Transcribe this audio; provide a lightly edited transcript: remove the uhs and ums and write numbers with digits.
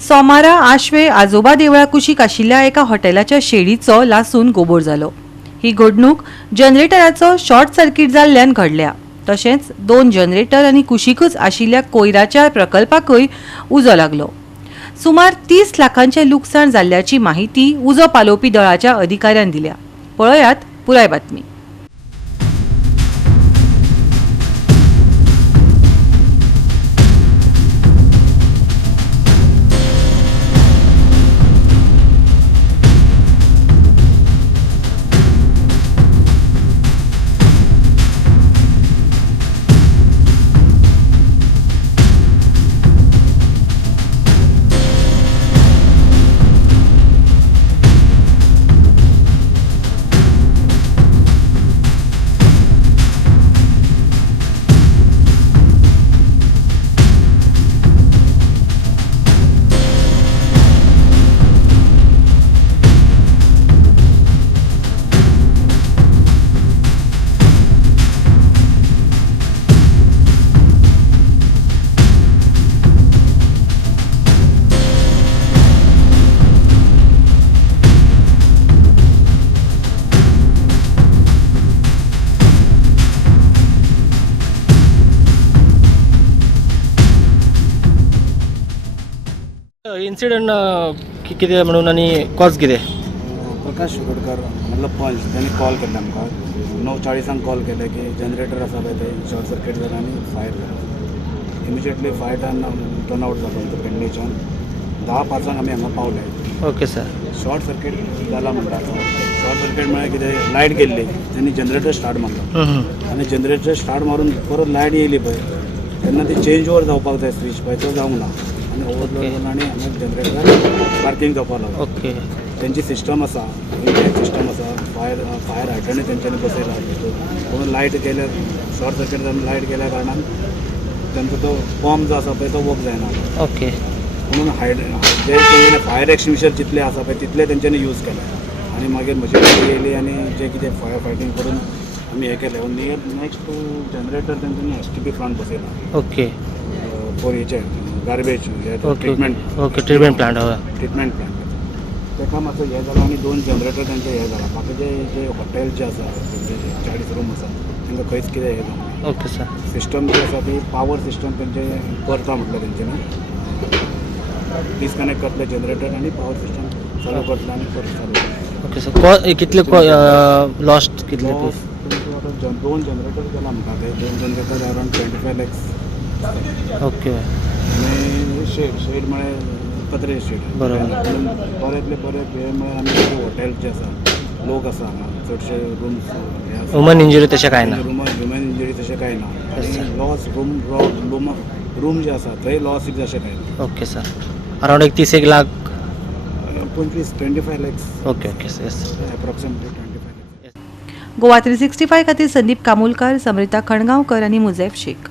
सोमारा आशवे आजोबा देवळा कुशीक आशिल्ल्या एका हॉटेलाच्या शेडीचो लासून गोबोर जालो। ही घडणूक जनरेटराचो शॉर्ट सर्किट जाल्ल्यान घडल्या। तशेंच 2 जनरेटर आनी कुशीकूच आशिल्ल्या कोयराच्या प्रकल्पाकूय उजो लागलो। सुमार 30 लाखांचे लुकसाण जाल्ल्याची माहिती उजो पालोवपी दळाच्या अधिकाऱ्यान दिल्या। पळयात पुराय बातमी। इन्सिडंट कितें म्हणून आनी कॉज कितें? प्रकाश शिरोडकर मतलब पंच त्यांनी कॉल केला आमकां 9:40 कॉल केले की जनरेटर आसा पळय ते शॉर्ट सर्किट जाला आनी फायर जाला। इमिजिएटली फायर टर्न आउट जालो तो पेडणेच्यान 10:05 आमी हांगा पावले। Okay sir. शॉर्ट सर्किट जाला म्हणटा शॉर्ट सर्किट म्हळ्यार कितें लायट गेल्ली त्यांनी जनरेटर स्टार्ट मारलो आनी जनरेटर स्टार्ट मारून परत लायट येयली पळय तेन्ना ती चेंज ओवर जावपाक जाय स्विच पळय तो जावंक ना आनी ओवरलोड जालो आनी हांगा जनरेटर स्पार्किंग जावपाक लागलो। ओके। त्यांची सिस्टम आसा सिस्टम आसा फायर हायड्रंट तेंच्यांनी बसयला पूण लायट गेल्यार शॉर्ट सर्किट जावन लायट गेल्या कारणान तेंचो तो पंप जो आसा पळय तो वर्क जायना। ओके। म्हणून जे तेंच्यांनी फायर एक्सटिंग्विशर जितले आसा पळय तितले तेंच्यांनी यूज केले आनी मागीर मशिनरी येयली आनी जे कितें फायर फायटींग करून आमी हें केलें नेक्स्ट टू जनरेटर तेंच्यांनी STP प्लांट बसयला। ओके। फॉर हेचे garbage treatment. Okay treatment plant हय ट्रिटमेंट प्लांट तेका मातसो हें जालो आनी 2 जनरेटर तेंचे हें जाला। बाकी जे हॉटेल जे आसा 40 रूम आसा तांकां खंयच कितें हें जालें। Okay sir. सिस्टम जी आसा ती पावर सिस्टम तेंचे करता म्हटलें तेंच्यांनी डिस्कनेक्ट करतले जनरेटर आनी पावर सिस्टम चालू करतले आनी परत चालू। Okay sir. कितले लॉस्ट कितले? 2 जनरेटर केला आमकां ते 2 जनरेटर अरावंड 25 lakhs। ओके। आनी शेड म्हळ्यार पत्रे शेड बरोबर। बरेंतले बरे हे म्हळ्यार आमी हॉटेल जे आसा लोक आसा हांगा चडशे रूम्स ह्युमन इंजरी तशें कांय ना? ह्युमन इंजरी तशें कांय ना आनी लॉस रूम जे आसा थंय लॉस अशें कांय ना। Okay sir. Around 30 lakh 25 lakhs। Okay okay yes approximately 25 lakhs। Goa 365 खातीर संदीप कामोलकार, समरिता खणगांवकर आनी मुझैफ शेख।